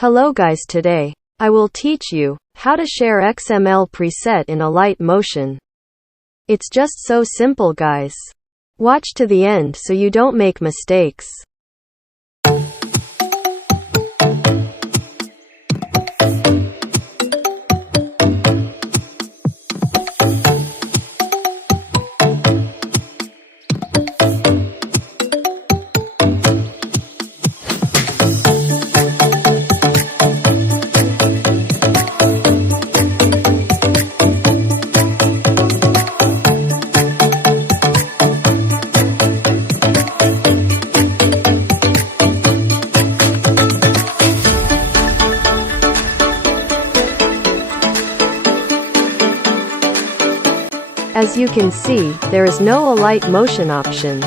Hello guys, today I will teach you how to share XML preset in Alight motion. It's just so simple guys. Watch to the end so you don't make mistakes. As you can see, there is no Alight motion option.